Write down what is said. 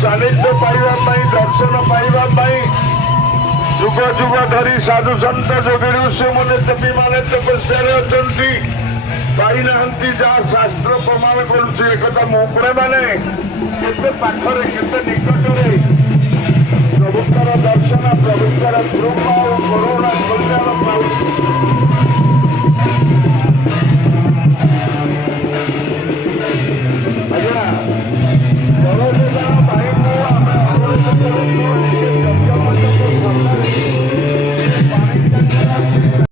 सानिध्य पाइबा दर्शन पाइबा जुग जुग धरी साधु सन्त जोगी ऋषि मुनि देवी माने तपस्या अच्छी पाई जहाँ शास्त्र प्रमाण कर माने केते पाखरे केते